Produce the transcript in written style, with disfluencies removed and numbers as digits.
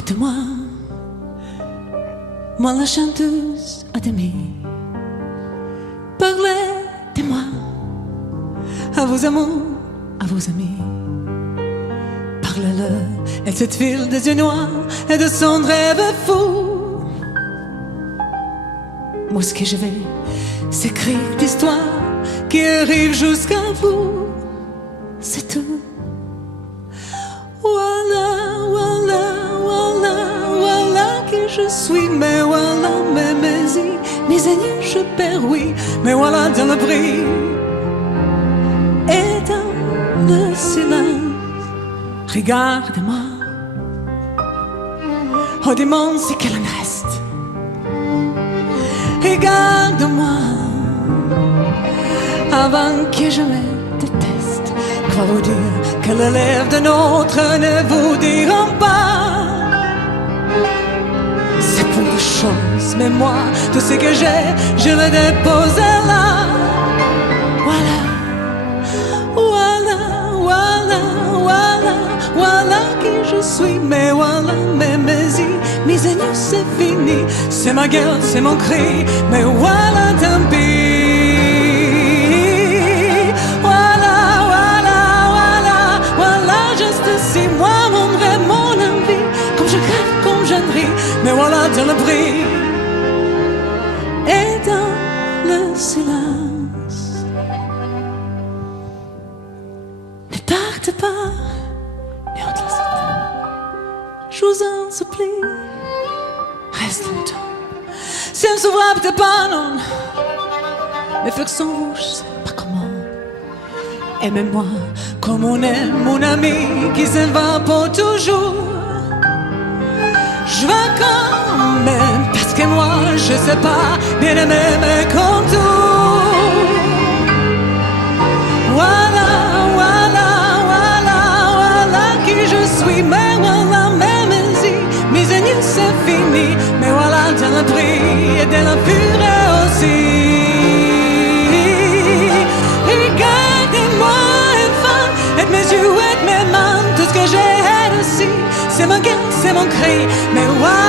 Écoute-moi, moi la chanteuse à demi. Parlez de moi à vos amours, à vos amis. Parlez-leur et cette ville des yeux noirs et de son rêve fou. Moi ce que je vais, c'est écrire d'histoires qui arrivent jusqu'à vous. C'est tout. Voilà, voilà, voilà, voilà qui je suis. Mais voilà mes amis, je perds, oui. Mais voilà dans le bruit et dans le silence. Regarde-moi. Oh, demande ce qu'il en reste. Regarde-moi avant que je me déteste. Quoi vous dire que les lèvres d'un autre ne vous diront pas. C'est pour de choses, mais moi, tout ce que j'ai, je le dépose là. Voilà, voilà, voilà, voilà, voilà qui je suis. Mais voilà, mes amis, c'est fini. C'est ma gueule, c'est mon cri. Mais voilà, tant pis. Voilà, voilà, voilà, voilà, juste si moi, mon rêve, mon envie. Comme je crève, comme je ris. Mais voilà, dans le bruit et dans le silence. Ne partez pas, ne laissez pas. Je vous en supplie, reste longtemps. Si on ne se voit peut-être pas, non. Mais faire sans vous, je sais pas comment. Aimez-moi comme on aime mon ami qui s'en va pour toujours. Je veux quand même, parce que moi, je sais pas bien aimer mes contours. Voilà, voilà, voilà, voilà qui je suis. Mais voilà, mes amis, c'est fini. Mais voilà, dans le bruit et dans la fureur aussi. Regardez-moi, enfant, et mes yeux, et mes mains, tout ce que j'ai aussi. C'est mon gueule, c'est mon cri. Mais voilà.